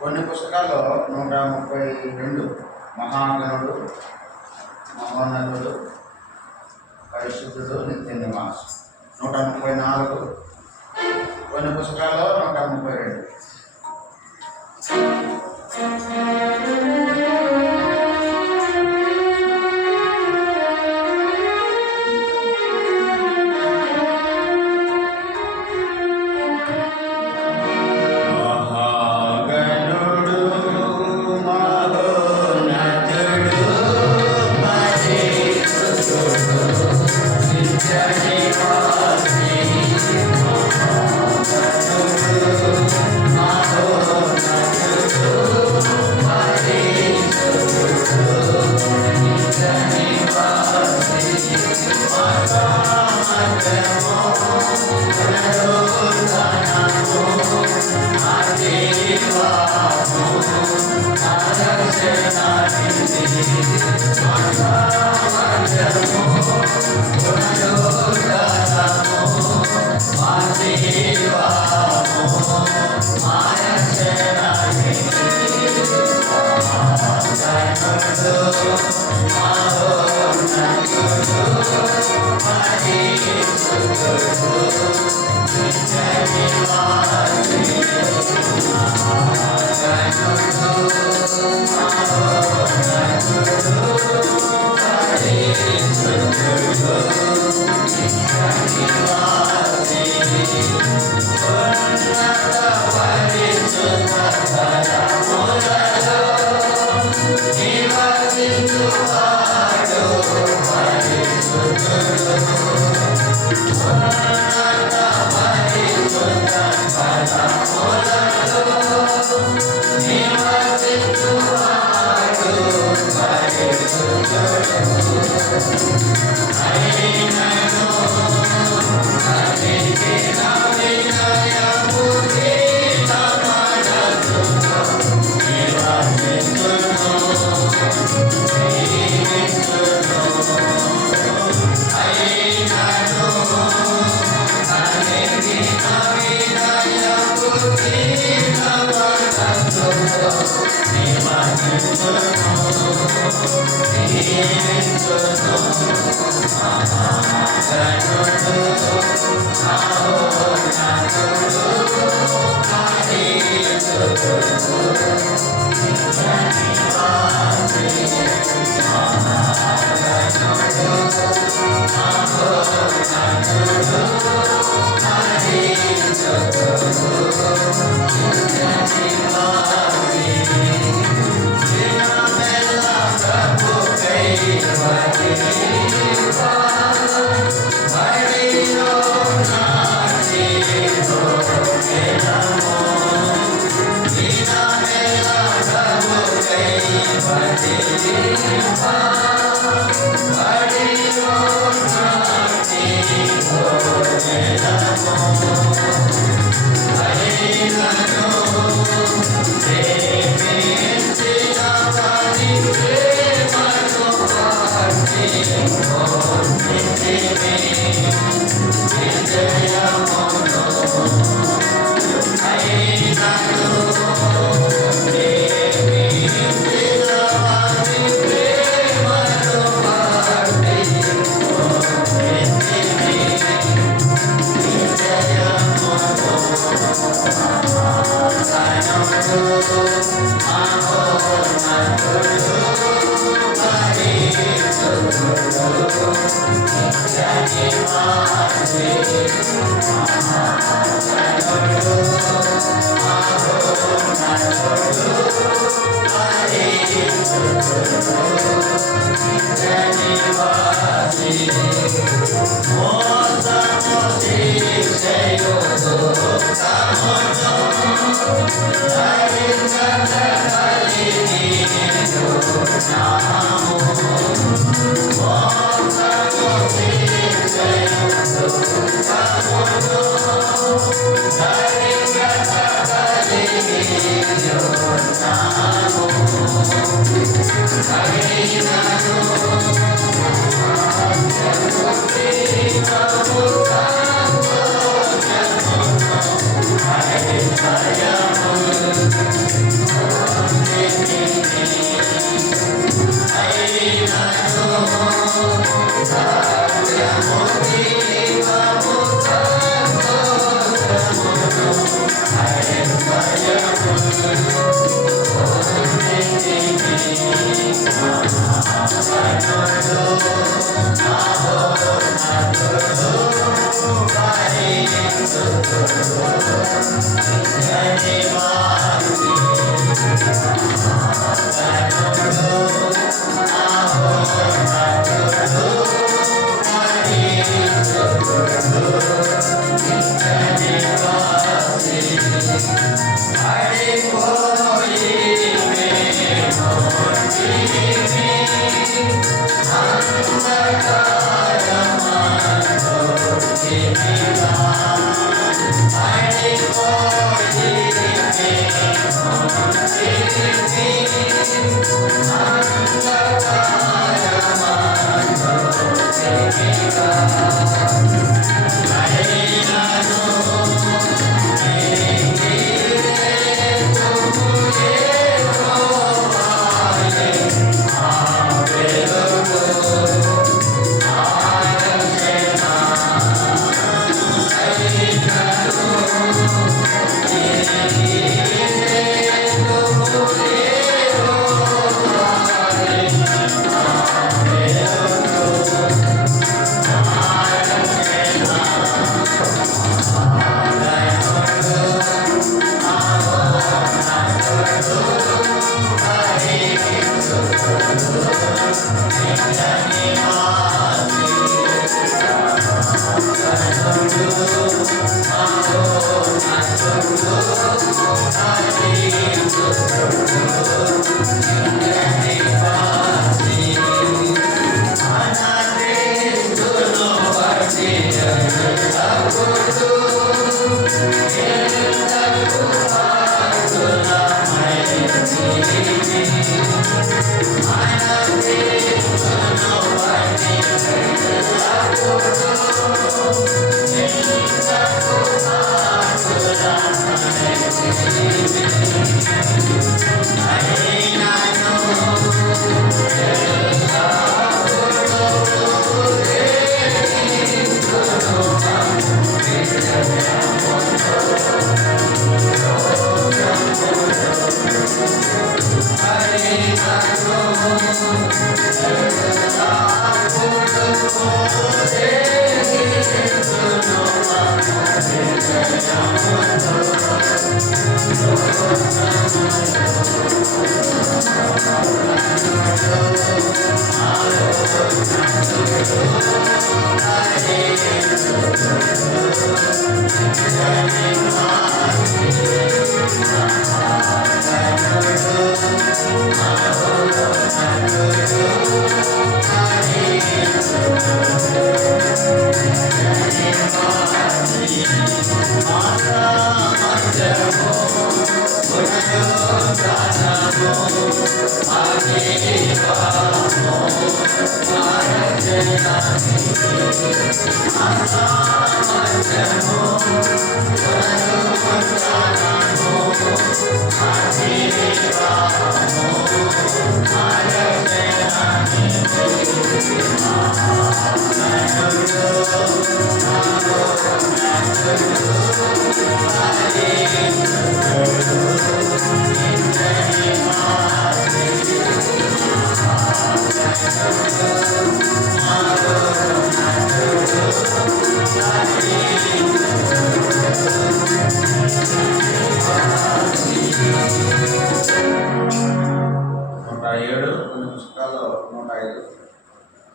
కొన్ని పుస్తకాల్లో 132 మహాగణుడు, మహోన్నతుడు, పరిశుద్ధుడు, నిత్య నివాసం. 134 కొన్ని పుస్తకాల్లో 132.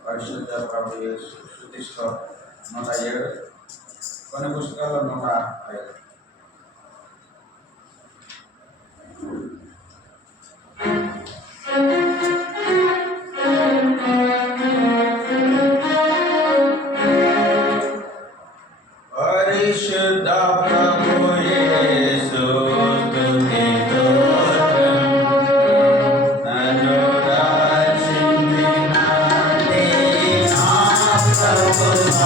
పరిశుద్ధ ప్రభు స్తుతిస్తూ 107 కొన్ని పుస్తకాల్లో 105. పరిశుద్ధ ప్రభు యేసు స్తుతిస్తూ నన్ను రక్షించిన నా ప్రభువా.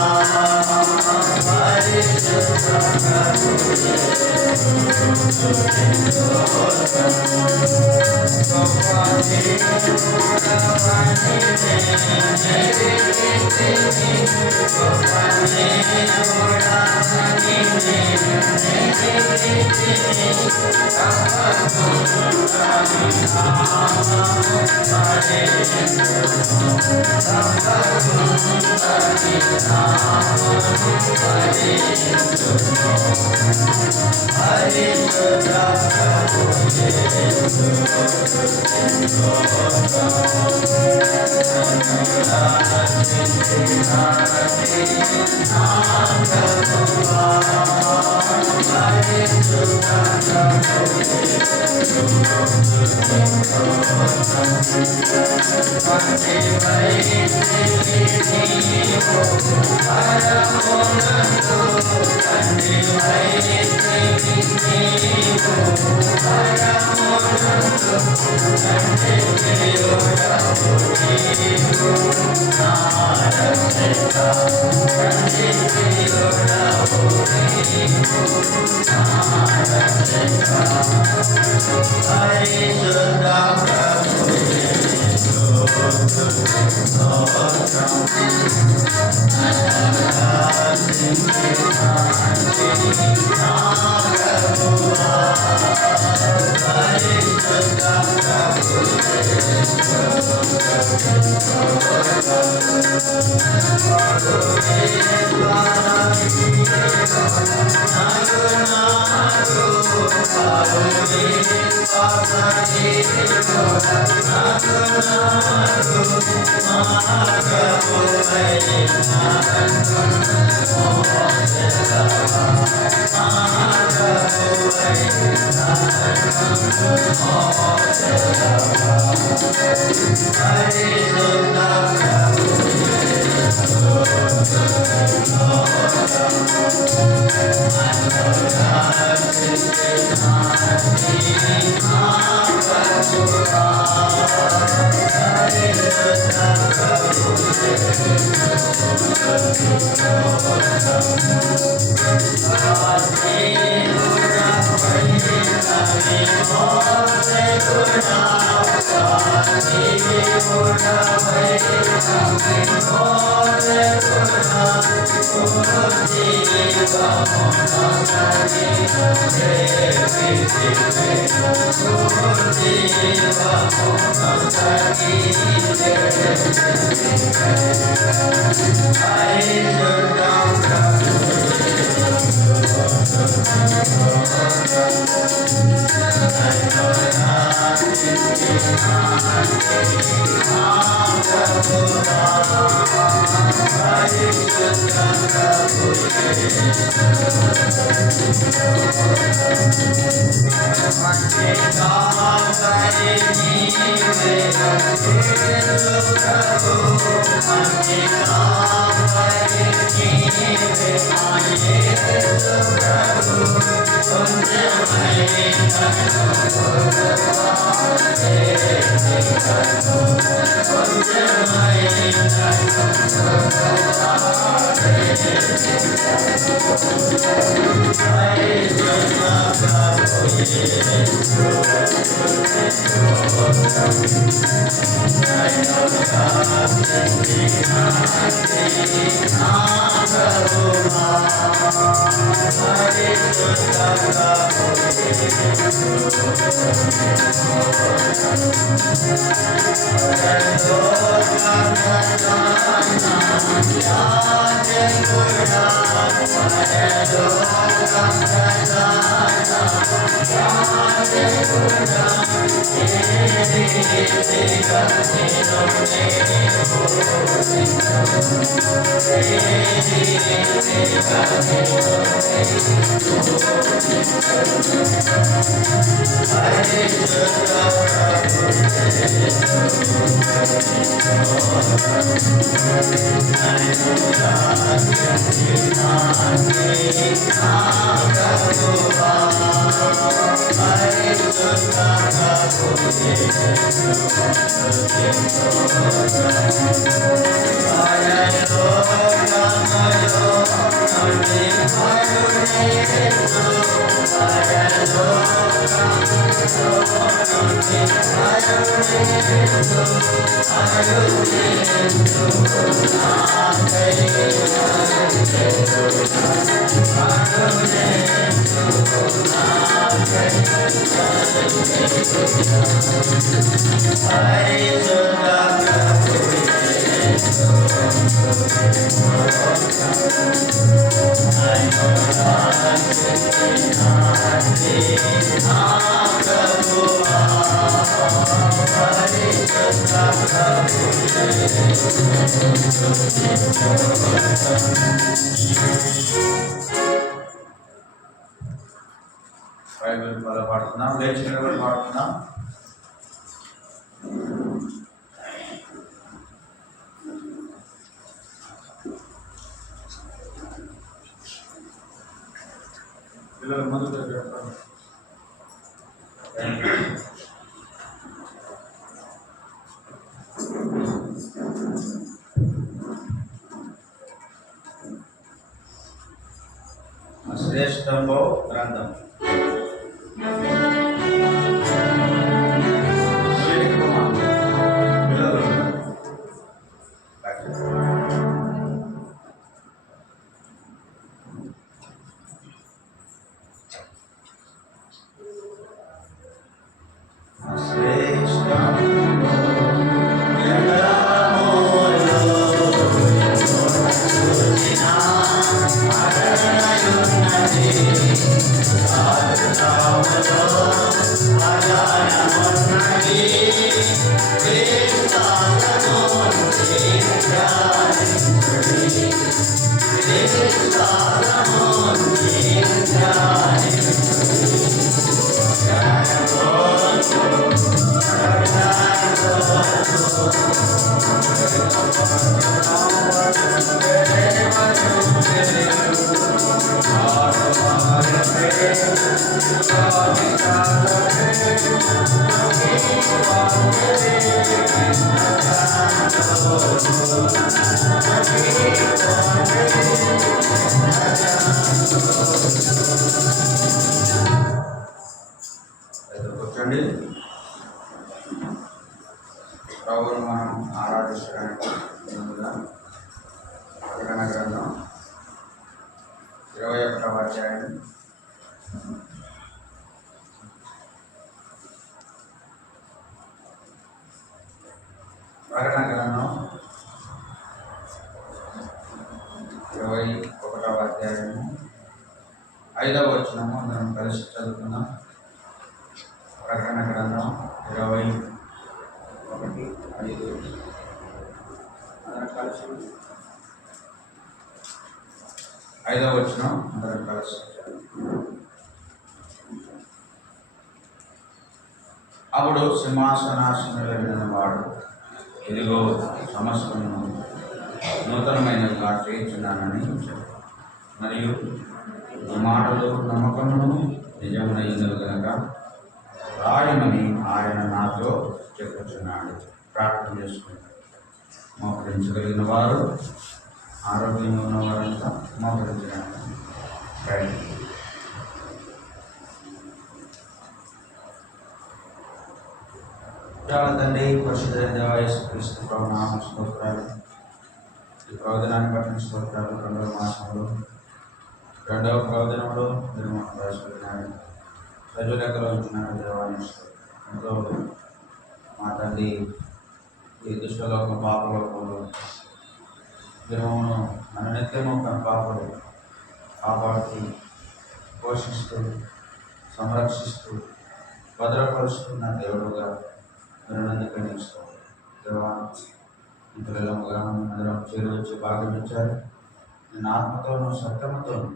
పరిశుద్ధ ప్రభు యేసు స్తుతిస్తూ గొప్ప దేవుడవని బైబిల్ పాడుతున్నాం, లేచి నిలబడి పాడుతున్నాం. పిల్లలు ముందు చెప్పండి. శ్రేష్టంలో గ్రంథం కూర్చోండి. ప్రభువును మనం ఆరాధించడానికి ముందుగా ప్రకటన గ్రంథం 21వ అధ్యాయం ప్రకటన గ్రంథం 21వ అధ్యాయము 5వ వచనము మనం కలిసి చదువుకుందాం. ప్రకటన గ్రంథం 21:5 అందరం కలిసి 5వ వచనం అందరం కలిసి. అప్పుడు సింహాసనాసీనుడైన వాడు, ఇదిగో సమస్తము నూతనమైనవిగా చేయించున్నానని మరియు ఈ మాటలు నమ్మకమును నిజమునైనవి కనుక రాయమని ఆయన నాతో చెప్పుచున్నాడు. ప్రార్థన చేసుకుంటాడు. మోకరించగలిగిన వారు, ఆరోగ్యంగా ఉన్నవారంతా మోకరించడానికి ప్రయత్నం. తండ్రి, పరిశుద్ధ దేవ యేసుక్రీస్తు ప్రభు నామ స్తోత్రాలు. ఈ ప్రవచనాన్ని పట్టిన స్తోత్రాలు. రెండవ మాసంలో రెండవ ప్రవచనంలో మీరు మాకు ప్రవేశపెట్టినారు. ప్రజలెక్కలో ఉంటున్నారు దేవాన్ని ఎంతో మా తండ్రి ఈ దుష్టలోక పాపలోకంలో దేవమును మన నిత్యము పాపలు కాపాడుతూ పోషిస్తూ సంరక్షిస్తూ భద్రపరుస్తున్న దేవుడుగా మీరు అందుకనిస్తాం దేవా. పిల్లలముగా అందరం చేరువచ్చి భాగ్యం ఇచ్చారు. నేను ఆత్మతోనూ సత్యముతోనూ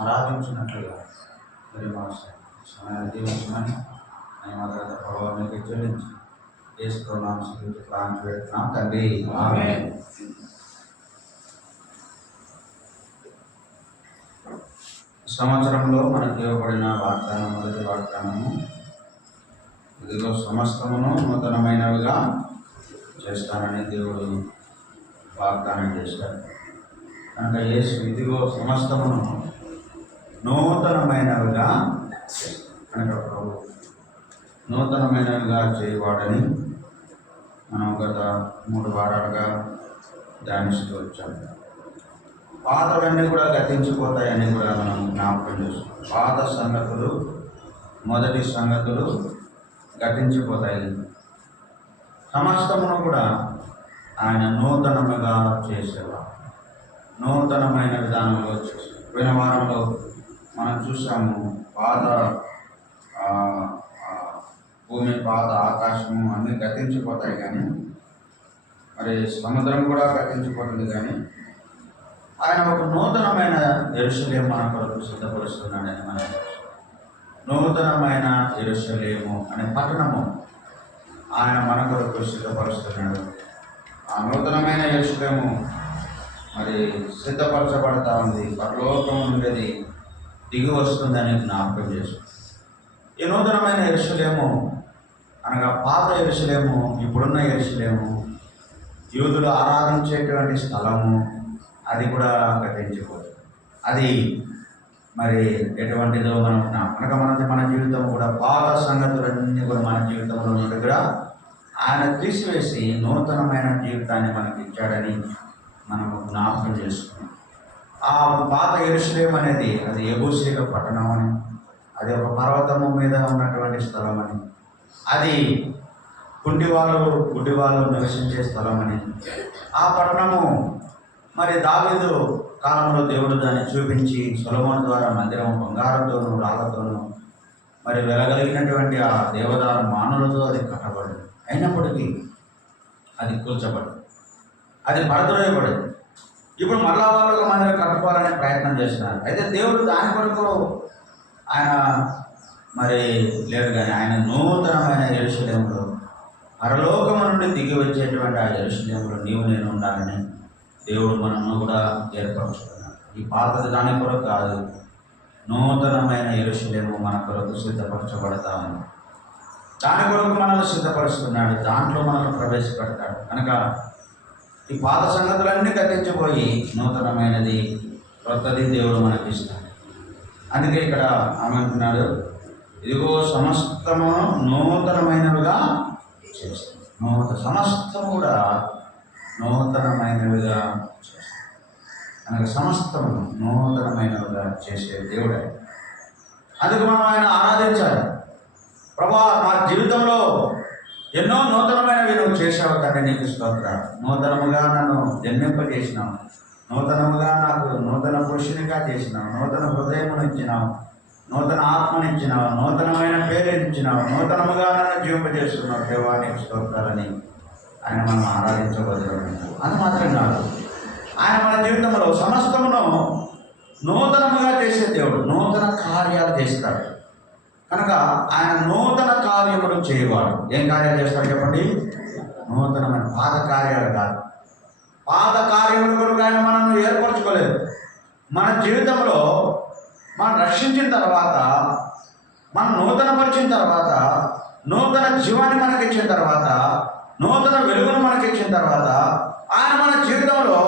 ఆరాధించినట్లుగా మరి మా సమయాన్ని దీవించమని నేను మాత్రం ప్రభావానికి చెల్లించి చేసుకున్నాం. ప్రాణం పెడుతున్నాం తండ్రి. ఆమేన్. సంవత్సరంలో మనకు ఇవ్వబడిన వాగ్దానం, మొదటి వాగ్దానము, ఇదిగో సమస్తమును నూతనమైనవిగా చేస్తానని దేవుడు వాగ్దానం చేశాడు. కనుక యేసు ఇదిగో సమస్తమును నూతనమైనవిగా కనుక ప్రభు నూతనమైనవిగా చేయవాడని మనం గత 3 వారాలుగా ధ్యానిస్తూ వచ్చాము. పాతవన్నీ కూడా గతించిపోతాయని కూడా మనం జ్ఞాపకం చేస్తాం. పాత సంగతులు, మొదటి సంగతులు గతించిపోతాయి. సమస్తమును కూడా ఆయన నూతనముగా చేసేవాడు. నూతనమైన విధానంలో చేసేవాడు. పోయిన వారంలో మనం చూసాము, పాత భూమి, పాత ఆకాశము అన్నీ గతించిపోతాయి, కానీ మరి సముద్రం కూడా గతించిపోతుంది, కానీ ఆయన ఒక నూతనమైన యెరూషలేము మన కొరకు సిద్ధపరుస్తున్నాడని మనం నూతనమైన యెరూషలేము అనే పట్టణము ఆయన మన కొరకు సిద్ధపరుస్తున్నాడు. ఆ నూతనమైన యెరూషలేము మరి సిద్ధపరచబడతా ఉంది. పరలోకం నుండి దిగి వస్తుందని జ్ఞాపకం చేస్తుంది. ఈ నూతనమైన యెరూషలేము అనగా పాత యెరూషలేము, ఇప్పుడున్న యెరూషలేము, యూదులు ఆరాధించేటువంటి స్థలము, అది కూడా గతించిపోతుంది. అది మరి ఎటువంటిదో మనం కనుక మన జీవితం కూడా పాత సంగతులన్నీ కూడా మన జీవితంలో నుండి కూడా ఆయన తీసివేసి నూతనమైన జీవితాన్ని మనకి ఇచ్చాడని మనము జ్ఞాపకం చేసుకున్నాం. ఆ పాత యెరూషలేము అనేది అది యెబూసీల పట్టణం అని, అది ఒక పర్వతము మీద ఉన్నటువంటి స్థలం అని, అది గుడ్డివాళ్ళు నివసించే స్థలం అని, ఆ పట్టణము మరి దావీదు కాలంలో దేవుడు దాన్ని చూపించి సొలొమోను ద్వారా మందిరం బంగారంతోనూ రాళ్లతోనూ మరి వెలగలిగినటువంటి ఆ దేవదార మానులతో అది కట్టబడింది. అయినప్పటికీ అది కూల్చబడింది, అది పడద్రోయబడింది. ఇప్పుడు మరలా వాళ్ళు మందిరం కట్టుకోవాలనే ప్రయత్నం చేస్తున్నారు. అయితే దేవుడు దాని కొరకు ఆయన మరి లేడు, కానీ ఆయన నూతనమైన యెరూషలేములో పరలోకము నుండి దిగి వచ్చేటువంటి ఆ యెరూషలేములో నీవు నేను ఉండాలని దేవుడు మనము కూడా ఏర్పరచుకున్నాడు. ఈ పాతది దాని కొరకు కాదు, నూతనమైన యెరూషలేము మన కొరకు సిద్ధపరచబడతా ఉంది. దాని కొరకు మనల్ని సిద్ధపరుస్తున్నాడు, దాంట్లో మనల్ని ప్రవేశపెడతాడు. కనుక ఈ పాత సంగతులన్నీ గతించిపోయి నూతనమైనది, కొత్తది దేవుడు మనకి ఇస్తాడు. అందుకే ఇక్కడ ఆమె ఇదిగో సమస్తము నూతనమైనవిగా చేస్తాడు. సమస్తము కూడా నూతనమైనవిగా చేస్తాడు. కనుక సమస్తము నూతనమైనవిగా చేసే దేవుడే. అందుకు మనం ఆయన ఆరాధించాలి. ప్రభా, మా జీవితంలో ఎన్నో నూతనమైనవి నువ్వు చేసావు తండ్రి, నీకు స్తోత్రాలు. నూతనముగా నన్ను జన్మింపజేసినావు, నూతనముగా నాకు నూతన పురుషునిగా చేసినావు, నూతన హృదయమును ఇచ్చినావు, నూతన ఆత్మనిచ్చినావు, నూతనమైన పేరు ఇచ్చినావు, నూతనముగా నన్ను జీవింపజేస్తున్నావు దేవా, నీకు స్తోత్రాలని ఆయన మనం ఆరాధించబోతున్నాడు. అది మాత్రం కాదు, ఆయన మన జీవితంలో సమస్తమును నూతనముగా చేసే దేవుడు, నూతన కార్యాలు చేస్తాడు. కనుక ఆయన నూతన కార్యములు చేయవాడు. ఏం కార్యాలు చేస్తాడు చెప్పండి? నూతనమైన పాత కార్యాలు కాదు. పాత కార్యముల కొరకు ఆయన మనల్ని ఏర్పరచుకోలేదు. మన జీవితంలో మనం రక్షించిన తర్వాత, మనం నూతనపరిచిన తర్వాత, నూతన జీవాన్ని మనకిచ్చిన తర్వాత, నూతన వెలుగును మనకిచ్చిన తర్వాత, ఆయన మన జీవితంలో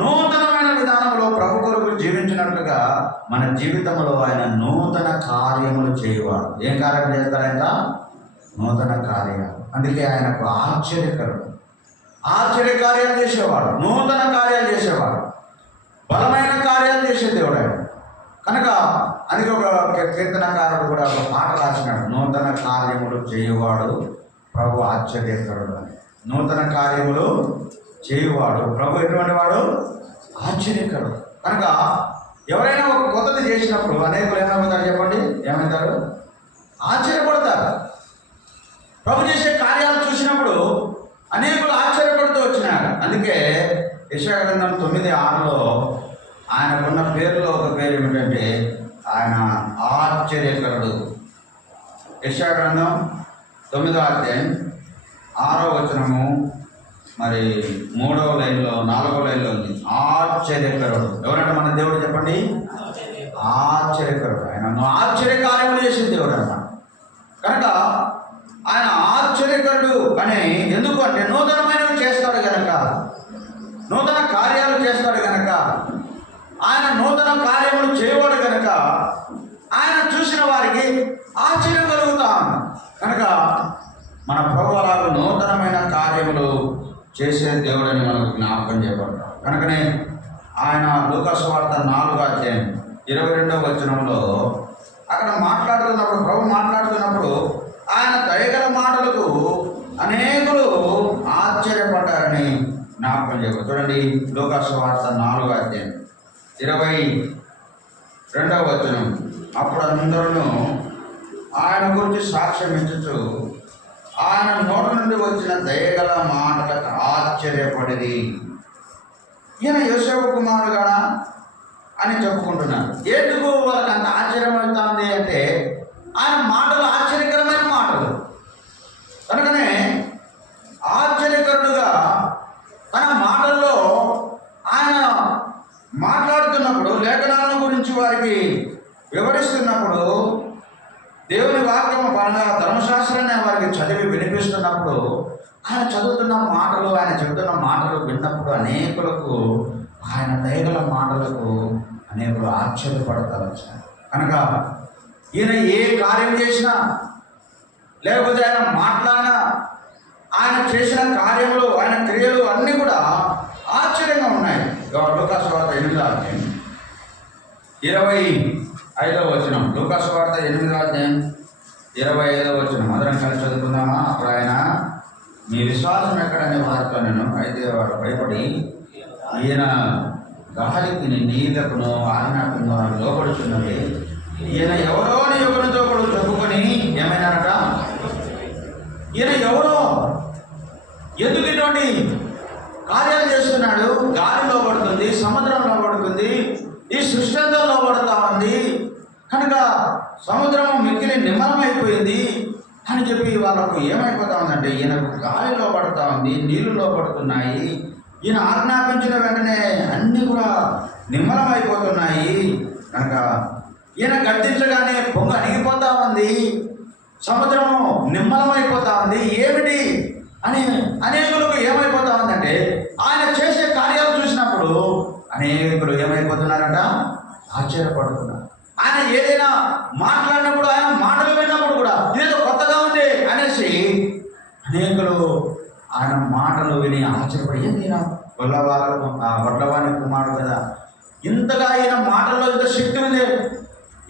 నూతనమైన విధానంలో ప్రభు కొరకు జీవించినట్లుగా మన జీవితంలో ఆయన నూతన కార్యములు చేయవాడు. ఏం కార్యం చేస్తారంట? నూతన కార్యాలు. అందుకే ఆయనకు ఆశ్చర్యకరుడు. ఆశ్చర్యకార్యాలు చేసేవాడు, నూతన కార్యాలు చేసేవాడు, బలమైన కార్యాలు చేసే దేవుడు ఆయన. కనుక అందుకే ఒక కీర్తనకారుడు కూడా ఒక పాట రాసినాడు, నూతన కార్యములు చేయువాడు ప్రభు ఆశ్చర్యకరుడు అని. నూతన కార్యములు చేయువాడు ప్రభు ఎటువంటి వాడు? ఆశ్చర్యకరుడు. కనుక ఎవరైనా ఒక కొత్తది చేసినప్పుడు అనేకులు ఏమవుతారు చెప్పండి? ఏమవుతారు? ఆశ్చర్యపడతారు. ప్రభు చేసే కార్యాలు చూసినప్పుడు అనేకులు ఆశ్చర్యపడుతూ వచ్చినారు. అందుకే యెషయా గ్రంథం 9:6లో ఆయనకున్న పేరులో ఒక పేరు ఏమిటంటే ఆయన ఆశ్చర్యకరుడు. యెషయా గ్రంథం 9వ అధ్యాయం 6వ వచనము, మరి 3వ లైన్లో 4వ లైన్లో ఉంది. ఆశ్చర్యకరుడు. ఎవరంటే మన దేవుడు చెప్పండి? ఆశ్చర్యకరుడు. ఆయన ఆశ్చర్యకార్యములు చేసే దేవుడు అన్నమాట. కనుక ఆయన ఆశ్చర్యకరుడు అని ఎందుకు అంటే నూతనమైనవి చేస్తాడు గనక, నూతన కార్యాలు చేస్తాడు గనక, ఆయన నూతన కార్యములు చేయవాడు గనక ఆయన చూసిన వారికి ఆశ్చర్యం కలుగుతాం. కనుక మన ప్రభు అలాగ నూతనమైన కార్యములు చేసే దేవుడని మనకు జ్ఞాపకం చేయబడతాం. కనుకనే ఆయన లూకా సువార్త 4వ అధ్యాయం 22వ వచనంలో అక్కడ మాట్లాడుతున్నప్పుడు, ప్రభు మాట్లాడుతున్నప్పుడు ఆయన దయగల మాటలకు అనేకులు ఆశ్చర్యపడ్డారని జ్ఞాపకం చేయబడు. చూడండి, లూకా సువార్త 4వ అధ్యాయం 22వ వచనం. అప్పుడు అందరూ ఆయన గురించి సాక్ష్యం ఇచ్చుచు ఆయన నోటి నుండి వచ్చిన దయగల మాటలకు ఆశ్చర్యపడిది. ఈయన యోసేపు కుమారుడు కదా అని చెప్పుకుంటున్నారు. ఎందుకు వాళ్ళకి అంత ఆశ్చర్యం అవుతుంది అంటే ఆయన మాటలు ఆశ్చర్యకరమైన మాటలు. కనుకనే ఆశ్చర్యకరుడుగా తన మాటల్లో ఆయన మాట్లాడుతున్నప్పుడు, లేఖనాల గురించి వారికి వివరిస్తున్నప్పుడు, దేవుని వాక్యం పరంగా ధర్మశాస్త్రాన్ని వారికి చదివి వినిపిస్తున్నప్పుడు, ఆయన చదువుతున్న మాటలు, ఆయన చెబుతున్న మాటలు విన్నప్పుడు అనేకులకు ఆయన దయగల మాటలకు అనేకులు ఆశ్చర్యపడతారు. కనుక ఈయన ఏ కార్యం చేసినా, లేకపోతే ఆయన మాట్లాడినా, ఆయన చేసిన కార్యములు, ఆయన క్రియలు అన్నీ కూడా ఆశ్చర్యంగా ఉన్నాయి. లూకా సువార్త 8వ అధ్యాయం 25వ వచనం. లూకా సువార్త 8వ అధ్యాయం 25వ వచనం అందరం కలిసి చదువుకుందామా? అప్పుడు ఆయన, మీ విశ్వాసం ఎక్కడనే వారితో నేను అయితే వాడు భయపడి ఈయన గాలికి నీళ్లకును ఆజ్ఞాకును లోపడుతున్నది, ఈయన ఎవరో యువకునితో కూడా చెప్పుకొని ఏమైనారట? ఈయన ఎవరో, ఎందుకు ఇటువంటి కార్యాలు చేస్తున్నాడు? గాలి లోపడుతుంది, సముద్రం లోపడుతుంది, ఈ సృష్టి అంతా లోపడుతూ ఉంది, కనుక సముద్రము మిక్కిలి నిమ్మలమైపోయింది అని చెప్పి వాళ్ళకు ఏమైపోతా ఉందంటే, ఈయనకు గాలి లోపడుతూ ఉంది, నీళ్లు లోపడుతున్నాయి, ఈయన ఆజ్ఞాపించిన వెంటనే అన్నీ కూడా నిమ్మలమైపోతున్నాయి, కనుక ఈయన గద్దించగానే పొంగ అణిగిపోతా ఉంది, సముద్రము నిమ్మలమైపోతా ఉంది, ఏమిటి అని అనేకులకు ఏమైపోతా ఉందంటే ఆయన చేసే కార్యాలు చూసినప్పుడు అనేకులు ఏమైపోతున్నారంట? ఆశ్చర్యపడుతున్నారు. ఆయన ఏదైనా మాట్లాడినప్పుడు, ఆయన మాటలు విన్నప్పుడు కూడా ఇదేదో కొత్తగా ఉంది అనేసి అనేకులు ఆయన మాటలు విని ఆశ్చర్యపడి, ఏంది వడ్లవాని కుమారుడు కదా, ఇంతగా ఈయన మాటల్లో ఇంత శక్తి ఉంది,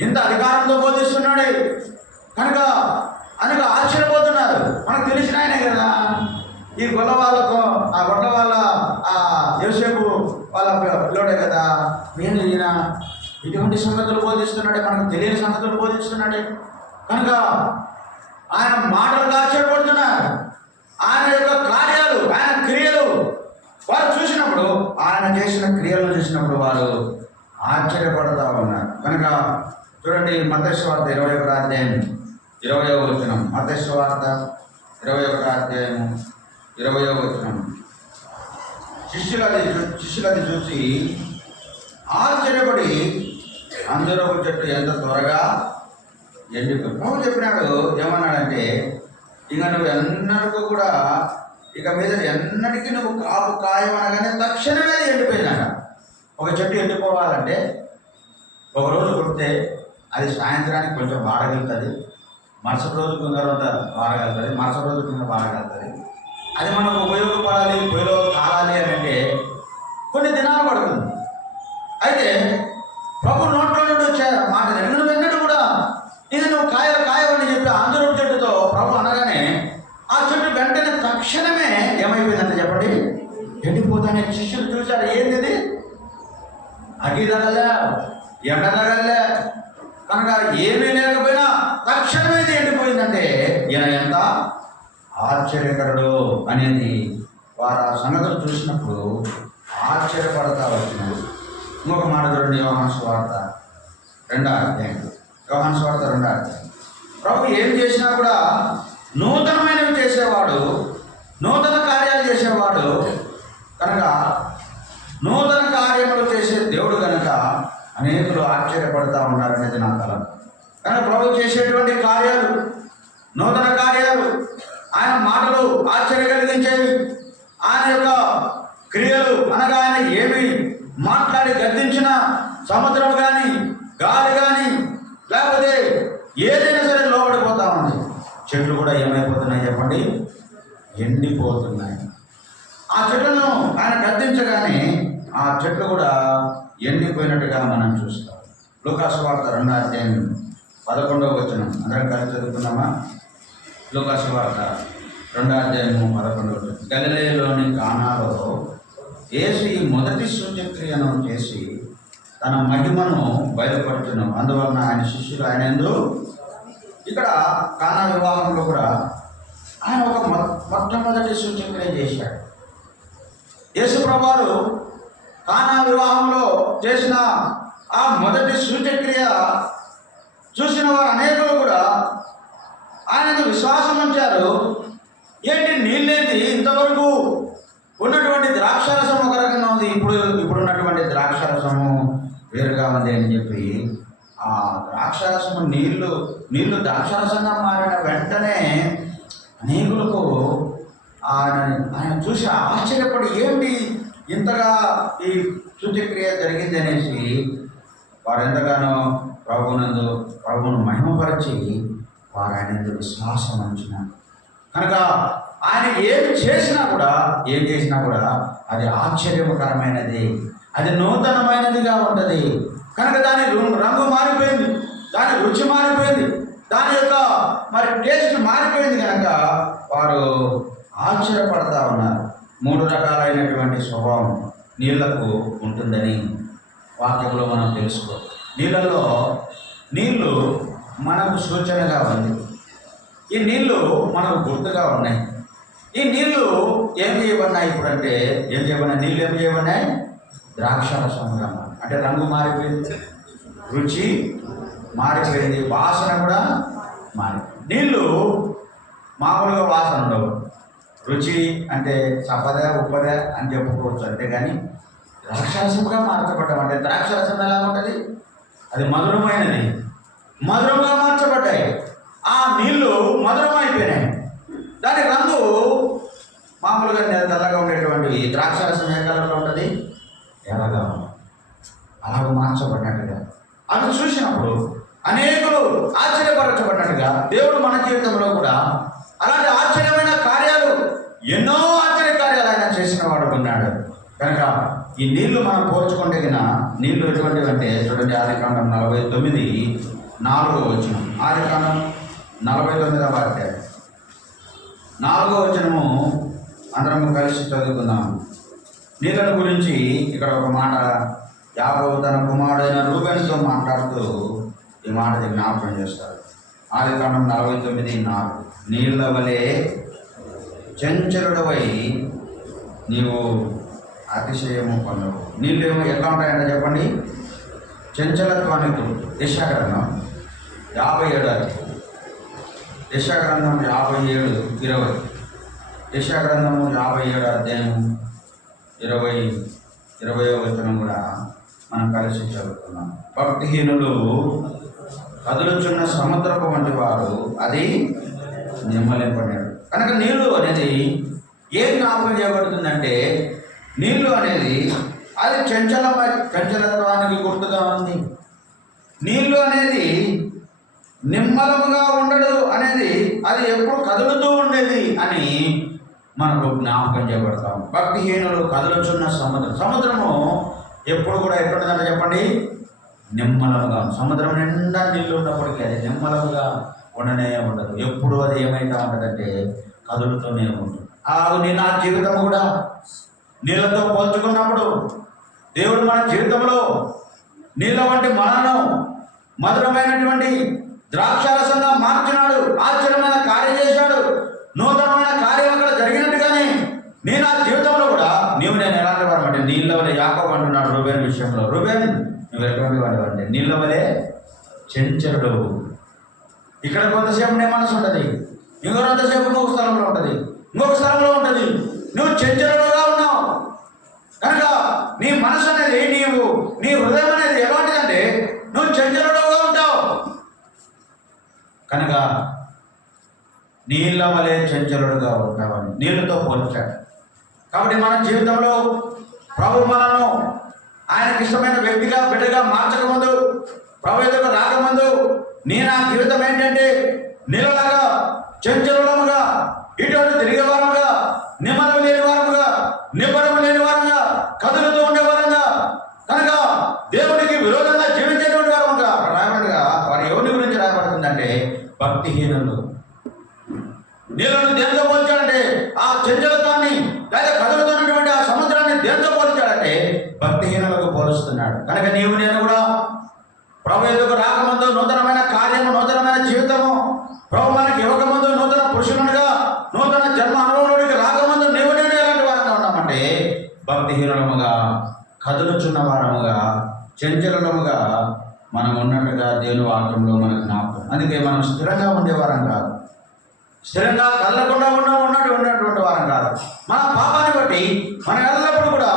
ఇంత అధికారంతో బోధిస్తున్నాడు కనుక ఆశ్చర్యపోతున్నారు. మనకు తెలిసిన ఆయనే కదా, ఈ గొల్ల వాళ్ళకు ఆ గొల్ల వాళ్ళ ఆ యోసేపు వాళ్ళ పిల్లోడే కదా, ఈయన ఇటువంటి సంగతులు బోధిస్తున్నాడే, మనకు తెలియని సంగతులు బోధిస్తున్నాడే, కనుక ఆయన మాటలుగా ఆశ్చర్యపడుతున్నారు. ఆయన యొక్క కార్యాలు, ఆయన క్రియలు వారు చూసినప్పుడు, ఆయన చేసిన క్రియలను చూసినప్పుడు వారు ఆశ్చర్యపడుతూ ఉన్నారు. కనుక చూడండి, మత్తయి సువార్త 21వ అధ్యాయం 20వ వచనం. మత్తయి సువార్త 21వ అధ్యాయం 20వ వచనం. శిష్యులది చూసి ఆశ్చర్యపడి అందరూ చెట్టు ఎంత త్వరగా ఎండిపోయి. ప్రభు చెప్పినాడు, ఏమన్నాడంటే, ఇక నువ్వు ఎన్నడూ కూడా ఇక మీద ఎన్నటికీ నువ్వు కాపు కాయం అనగానే తక్షణమే ఎండిపోయిందట. ఒక చెట్టు ఎండిపోవాలంటే ఒక రోజు కొడితే అది సాయంత్రానికి కొంచెం వాడగలుగుతుంది, మరుసటి రోజు కొందరంత వాడగలుగుతుంది, మరుసటి రోజు కొంత వాడగలుగుతుంది. అది మనకు ఉపయోగపడాలి, ఉపయోగం కావాలి అని అంటే కొన్ని దినాలు పడుతుంది. అయితే ప్రభు నోట్లో నుండి వచ్చే మాట వెన్నడు కూడా ఇది నువ్వు కాయవని చెప్పి అందరూ చెట్టుతో ప్రభు అనగానే ఆ చెట్టు వెంటనే తక్షణమే ఏమైపోయిందంటే చెప్పండి, ఎండిపోతానే. శిష్యులు చూశారు, ఏంది అగ్గి తగలే, ఎండ తగలే, కనుక ఏమీ లేకపోయినా తక్షణమే ఇది ఎండిపోయిందంటే ఈయన ఎంత ఆశ్చర్యకరుడు అనేది వారు ఆ సంగతులు చూసినప్పుడు ఆశ్చర్యపడతా వచ్చినారు. ఇంకొక మాట చూడండి, యోహాను సువార్త 2వ అధ్యాయం. యోహాను సువార్త 2వ అధ్యాయం. ప్రభు ఏం చేసినా కూడా నూతనమైనవి చేసేవాడు, నూతన కార్యాలు చేసేవాడు కనుక, నూతన కార్యములు చేసే దేవుడు కనుక అనేకులు ఆశ్చర్యపడతా ఉన్నారనేది నా తలం. కనుక ప్రభు చేసేటువంటి కార్యాలు, నూతన కార్యాలు, ఆయన మాటలు ఆశ్చర్య కలిగించేవి, ఆయన యొక్క క్రియలు అనగా ఆయన ఏమి మాట్లాడి గద్దించిన సముద్రం కానీ గాలి కానీ లేకపోతే ఏదైనా సరే లోబడిపోతా ఉంది. చెట్లు కూడా ఏమైపోతున్నాయి చెప్పండి, ఎండిపోతున్నాయి. ఆ చెట్లను ఆయన గద్దించగానే ఆ చెట్లు కూడా ఎండిపోయినట్టుగా మనం చూస్తాం. లూకాసు వార్త 2వ అధ్యాయం 11వ వచనం అందరం కలిసి చదువుకున్నామా? లూకాసు వార్త 2వ అధ్యాయం 11వ వచనం. గలిలయలోని కానాలో యేసు ఈ మొదటి సూచక్రియను చేసి తన మహిమను బయలుపరచును, అందువలన ఆయన శిష్యులు ఆయన యందు. ఇక్కడ కానా వివాహంలో కూడా ఆయన ఒక మొట్టమొదటి సూచక్రియ చేశాడు. యేసు ప్రభువారు కానా వివాహంలో చేసిన ఆ మొదటి సూచక్రియ చూసిన వారు అనేకులు కూడా ఆయనకు విశ్వాసం ఉంచారు. ఏంటి నీళ్ళేంటి, ఇంతవరకు ఉన్నటువంటి ద్రాక్షారసం ఒక రకంగా ఉంది, ఇప్పుడున్నటువంటి ద్రాక్షారసము వేరుగా ఉంది అని చెప్పి ఆ ద్రాక్షారసము నీళ్లు ద్రాక్షారసంగా మారిన వెంటనే అనేకులకు ఆయన చూసి ఆశ్చర్యపడి ఏంటి ఇంతగా ఈ సూచక్రియ జరిగింది అనేసి వారు ఎంతగానో ప్రభువును మహిమపరిచి వారు ఆయన విశ్వాసం ఉంచినారు. కనుక ఆయన ఏం చేసినా కూడా అది ఆశ్చర్యకరమైనది, అది నూతనమైనదిగా ఉంటుంది. కనుక దాని రంగు మారిపోయింది, దాని రుచి మారిపోయింది, దాని యొక్క టేస్ట్ మారిపోయింది. కనుక వారు ఆశ్చర్యపడతా ఉన్నారు. 3 రకాలైనటువంటి స్వభావం నీళ్లకు ఉంటుందని వాక్యంలో మనం తెలుసుకో. నీళ్ళు మనకు సూచనగా ఉంది, ఈ నీళ్లు మనకు గుర్తుగా ఉన్నాయి. ఈ నీళ్లు ఏం చేయబడినాయి ఇప్పుడంటే నీళ్ళు ఏం చేయబడినాయి? ద్రాక్షారసంగా. అంటే రంగు మారిపోయింది, రుచి మారిపోయింది, వాసన కూడా మారిపోయింది. నీళ్ళు మామూలుగా వాసన ఉండవు, రుచి అంటే చప్పదా ఉప్పదా అని చెప్పుకోవచ్చు. అంతేగాని ద్రాక్షారసంగా మార్చబడ్డం అంటే ద్రాక్షారసం ఎలా ఉంటుంది? అది మధురంగా మార్చబడ్డాయి. ఆ నీళ్లు మధురమైపోయినాయి. దాని రంగు మామూలుగా తెల్లగా ఉండేటువంటి ద్రాక్షారసం ఏ కలర్లో ఉంటుంది? ఎర్రగా ఉంటుంది. అలాగ మార్చబడినట్టుగా అవి చూసినప్పుడు అనేకులు ఆశ్చర్యపరచబడినట్టుగా దేవుడు మన జీవితంలో కూడా అలాంటి ఆశ్చర్యమైన కార్యాలు, ఎన్నో ఆశ్చర్య కార్యాలు ఆయన చేసిన వాడు ఉన్నాడు. కనుక ఈ నీళ్లు మనం పోల్చుకుంటే నీళ్లు ఎటువంటివి అంటే చూడండి, ఆదికాండం 49:4 వచనం. ఆదికాండం 49వ అధ్యాయం 4వ వచనము అందరము కలిసి చదువుకుందాం. నీళ్ళను గురించి ఇక్కడ ఒక మాట యాకోబు తన కుమారుడైన రూబెనుతో మాట్లాడుతూ ఈ మాట జ్ఞాపకం చేస్తారు. ఆదికాండం 49:4. నీళ్ళ వలె చంచలుడవై నీవు అతిశయము పొందవు. నీళ్ళు ఏమో ఎట్లా ఉంటాయంటే చెప్పండి, చంచలత్వానికి. యెషయాగ్రంథం 57 అధ్యాయం. యెషయాగ్రంథం 57:20. యెషయాగ్రంథము 57 అధ్యాయం 20వ వచనం కూడా మనం కలిసి చదువుతున్నాం. భక్తిహీనులు కదులుచున్న సముద్రపు వంటి వారు అది నిమ్మలింపడాడు. కనుక నీళ్ళు అనేది ఏం జ్ఞాపకం చేయబడుతుందంటే నీళ్లు అనేది అది చంచలత్వానికి గుర్తుగా ఉంది. నీళ్లు అనేది నిమ్మలముగా ఉండడు అనేది అది ఎప్పుడు కదులుతూ ఉండేది అని మనకు జ్ఞాపకం చేయబడతాం. భక్తిహీనులు కదులుచున్న సముద్రము ఎప్పుడు కూడా ఎక్కడుందంటే చెప్పండి, నిమ్మలముగా. సముద్రం నిండా నీళ్ళు ఉన్నప్పటికీ అది నిమ్మలముగా ఉండనే ఉండదు. ఎప్పుడు అది ఏమైతే ఉంటుందంటే కదులుతూనే ఉంటుంది. నేను నా జీవితం కూడా నీళ్ళతో పోల్చుకున్నప్పుడు దేవుడు మన జీవితంలో నీళ్ళ వంటి మనను మధురమైనటువంటి ద్రాక్షారసంగా మార్చినాడు. ఆశ్చర్యమైన కార్యం చేశాడు. నూతనమైన కార్యం అక్కడ జరిగినట్టుగానే నేను ఆ జీవితంలో కూడా నేను ఎలాంటి వాడు అంటే నీళ్ళ వలె. యాకోబు అంటున్నాడు రూబేన్ విషయంలో, రూబేన్ నువ్వు ఎటువంటి వాడు అంటే నీళ్ళ వలె చంచలుడు. ఇక్కడ కొంతసేపు నీ మనసు ఉంటుంది, ఇంకొంతసేపు ఇంకొక స్థలంలో ఉంటుంది, ఇంకొక స్థలంలో ఉంటుంది. నువ్వు చంచలుడుగా ఉన్నావు కనుక నీ మనసు అనేది నీ హృదయం అనేది ఎలాంటిదంటే నువ్వు చంచలుడుగా ఉంటావు కనుక నీళ్ళ వలె చంచలుడుగా ఉంటావని నీళ్ళతో పోల్చాడు. కాబట్టి మన జీవితంలో ప్రభు మనను ఆయనకి ఇష్టమైన వ్యక్తిగా బిడ్డగా మార్చకముందు, ప్రభు ఎదుగు రాకముందు నా జీవితం ఏంటంటే నీళ్ళలాగా చంచలుడముగా, ఇటువంటి తిరిగే వారముగా, నిమ్మలం లేని వారముగా, నిబ్బరము లేని వారంగా, కదులుతూ ఉండే వారంగా, కనుక దేవునికి విరోధంగా జీవించేటువంటి వారముగా రాయబడిగా వారి ఎవరి గురించి రాయబడుతుందంటే భక్తిహీనులు. నీళ్ళను దేంతో పోల్చాడంటే ఆ చంచలత్వాన్ని, లేదా కదులుతున్నటువంటి ఆ సముద్రాన్ని దేంతో పోల్చాడంటే భక్తిహీనులకు పోలుస్తున్నాడు. కనుక నేను కూడా ప్రభు ఎదుగు రాకముందు నూతనమైన కార్యము, నూతనమైన జీవితము ప్రభు మనకి ఇవ్వకముందు, నూతన పురుషునుడిగా, నూతన జన్మ అనుభవంలోనికి రాకముందు నేను ఎలాంటి వారంగా ఉన్నామంటే భక్తిహీనులముగా, కదులుచున్న వారముగా, చంచలులముగా మనం ఉన్నట్టుగా దేవుని వాక్యంలో మనకు జ్ఞాపకం. అందుకే మనం స్థిరంగా ఉండేవారం కాదు, స్థిరంగా కదలకుండా ఉన్నటువంటి వారం కాదు. మన పాపాన్ని బట్టి మనం ఎల్లప్పుడూ కూడా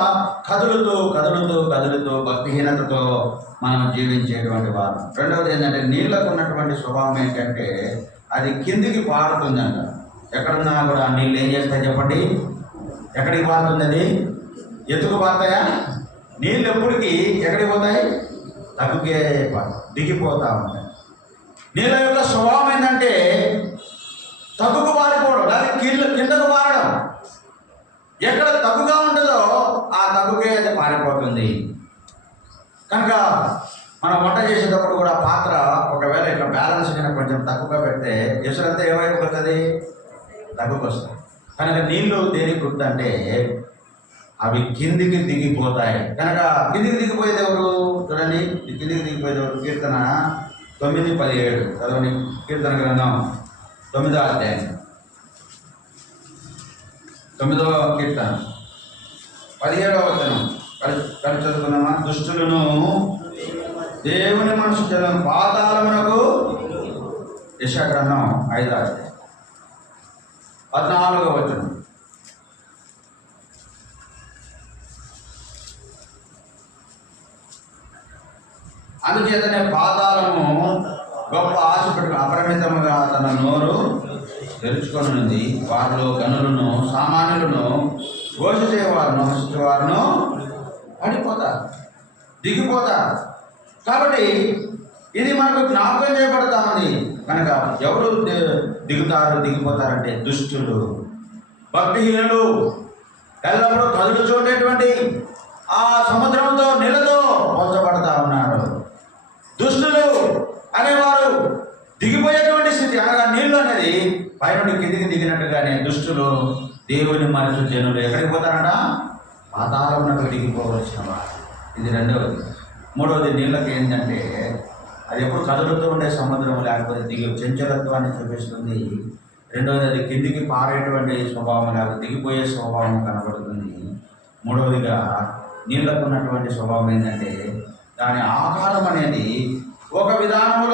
కదులుతూ భక్తిహీనతతో మనం జీవించేటువంటి వారు. రెండవది ఏంటంటే నీళ్ళకు ఉన్నటువంటి స్వభావం ఏంటంటే అది కిందికి పారుతుందంట. ఎక్కడున్నా కూడా నీళ్ళు ఏం చేస్తాయి చెప్పండి, ఎక్కడికి పారుతుంది? అది ఎత్తుకు పారుతాయా? నీళ్ళు ఎప్పటికీ ఎక్కడికి పోతాయి? తగ్గుకే దిగిపోతూ ఉంటాయి. నీళ్ళ యొక్క స్వభావం ఏంటంటే తగ్గుకు పారిపోవడం, లేదా కిందకు పారడం. ఎక్కడ తగ్గుగా ఉంటుందో ఆ తగ్గుకే అది పారిపోతుంది. కనుక మనం వంట చేసేటప్పుడు కూడా పాత్ర ఒకవేళ ఇట్లా బ్యాలెన్స్ అయినా కొంచెం తక్కువగా పెడితే ఎసురంతా ఏమైపు వస్తుంది? తగ్గుకు వస్తుంది. కనుక నీళ్లు దేనికి గుర్తంటే అవి కిందికి దిగిపోతాయి. కనుక కిందికి దిగిపోయేది ఎవరు చూడండి, కిందికి దిగిపోయేది ఎవరు? కీర్తన 9:17 చదవండి. కీర్తన గ్రంథం 9వ అధ్యాయం 9వ కీర్తన 17వ వచనం కలిసి చదువుకున్నామా? దుష్టులను దేవుని మనసు జలం పాతాళమునకు. యెషయా గ్రంథం 5వ అధ్యాయం 14వ వచనం. అందుచేతనే పాతాళము గొప్ప ఆశ పెట్టుకుని అపరిమితముగా తన నోరు తెరుచుకొని ఉంది. వారిలో గనులను, సామాన్యులను, ఘోషించేవారును, హర్షించేవారును పడిపోతారు, దిగిపోతారు. కాబట్టి ఇది మనకు జ్ఞాపకం చేయబడతా ఉంది. కనుక ఎవరు దిగిపోతారంటే దుష్టులు, భక్తిహీనులు, ఎల్లప్పుడూ కదులు చూడేటువంటి ఆ సముద్రంతో, నీళ్ళతో పోల్చబడతా ఉన్నారు. దుష్టులు అనేవారు దిగిపోయేటువంటి స్థితి, అనగా నీళ్ళు అనేది పైనుండి కిందికి దిగినట్టుగానే దుష్టులు, దేవుని మనసు జనులు ఎక్కడికి పోతారంట? పాతాళమునకు దిగిపోవలసిన వారు. ఇది రెండవది. మూడవది నీళ్ళకి ఏంటంటే అది ఎప్పుడు కదులుతూ ఉండే సముద్రం, లేకపోతే చంచలత్వాన్ని చూపిస్తుంది. రెండవది అది కిందికి పారేటువంటి స్వభావం, లేకపోతే దిగిపోయే స్వభావం కనబడుతుంది. మూడవదిగా నీళ్ళకు ఉన్నటువంటి స్వభావం ఏంటంటే దాని ఆకారం అనేది ఒక విధానంలో